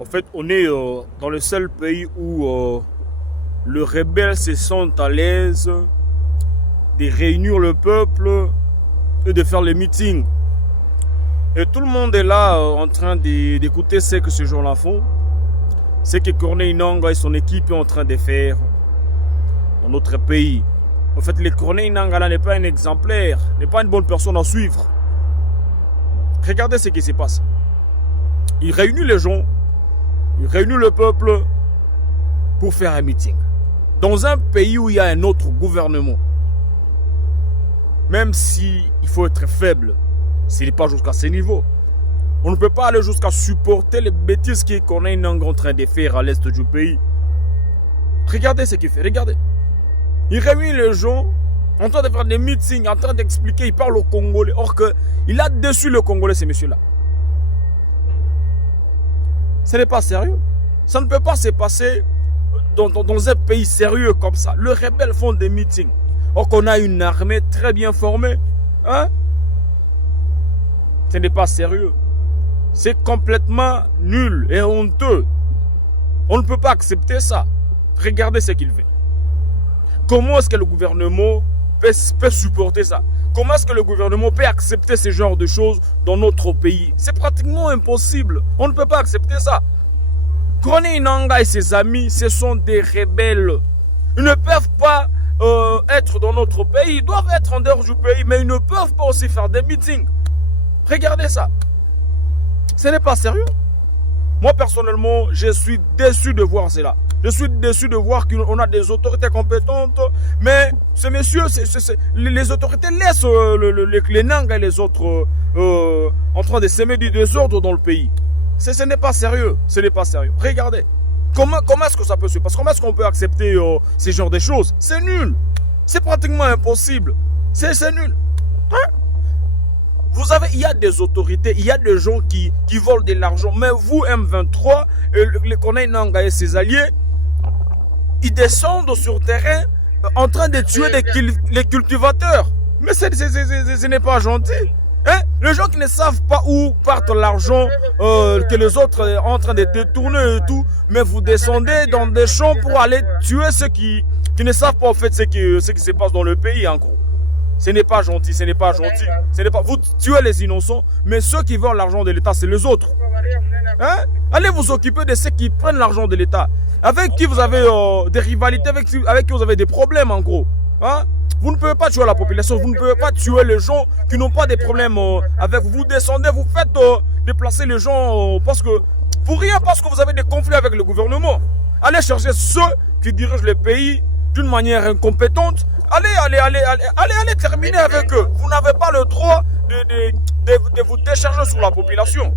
En fait, on est dans le seul pays où le rebelle se sent à l'aise de réunir le peuple et de faire les meetings. Et tout le monde est là en train d'écouter ce que ces gens-là font. Ce que Corneille Nangaa et son équipe est en train de faire dans notre pays. En fait, le Corneille Nangaa là n'est pas un exemplaire, n'est pas une bonne personne à suivre. Regardez ce qui se passe. Il réunit les gens, il réunit le peuple pour faire un meeting. Dans un pays où il y a un autre gouvernement, même si il faut être faible, ce n'est pas jusqu'à ce niveau. On ne peut pas aller jusqu'à supporter les bêtises que Corneille Nangaa est en train de faire à l'est du pays. Regardez ce qu'il fait, regardez. Il réunit les gens en train de faire des meetings, en train d'expliquer, il parle au Congolais. Or qu'il a déçu le Congolais, ces messieurs-là. Ce n'est pas sérieux. Ça ne peut pas se passer dans un pays sérieux comme ça. Les rebelles font des meetings. Or qu'on a une armée très bien formée. Hein? Ce n'est pas sérieux. C'est complètement nul et honteux. On ne peut pas accepter ça. Regardez ce qu'il fait. Comment est-ce que le gouvernement peut supporter ça? Comment est-ce que le gouvernement peut accepter ce genre de choses dans notre pays? C'est pratiquement impossible. On ne peut pas accepter ça. Corneille Nangaa et ses amis, ce sont des rebelles. Ils ne peuvent pas être dans notre pays. Ils doivent être en dehors du pays, mais ils ne peuvent pas aussi faire des meetings. Regardez ça. Ce n'est pas sérieux. Moi, personnellement, je suis déçu de voir cela. Je suis déçu de voir qu'on a des autorités compétentes, mais ces messieurs, les autorités laissent les Nangaa et les autres en train de semer du désordre dans le pays. Ce n'est pas sérieux. Ce n'est pas sérieux. Regardez. Comment est-ce que ça peut se passer? Comment est-ce qu'on peut accepter ce genre de choses? C'est nul. C'est pratiquement impossible. C'est nul. Hein? Vous savez, il y a des autorités, il y a des gens qui volent de l'argent. Mais vous, M23, les Corneille Nangaa et ses alliés, ils descendent sur le terrain en train de tuer les cultivateurs. Mais ce n'est pas gentil. Hein? Les gens qui ne savent pas où part l'argent que les autres sont en train de détourner et tout, mais vous descendez dans des champs pour aller tuer ceux qui ne savent pas en fait ce qui se passe dans le pays en gros. Ce n'est pas gentil, ce n'est pas gentil. Vous tuez les innocents, mais ceux qui veulent l'argent de l'État, c'est les autres. Hein? Allez vous occuper de ceux qui prennent l'argent de l'État. Avec qui vous avez des rivalités, avec qui vous avez des problèmes en gros. Hein? Vous ne pouvez pas tuer la population, vous ne pouvez pas tuer les gens qui n'ont pas de problèmes avec vous. Vous descendez, vous faites déplacer les gens parce que vous avez des conflits avec le gouvernement. Allez chercher ceux qui dirigent le pays d'une manière incompétente. Allez terminer avec eux. Vous n'avez pas le droit de vous décharger sur la population.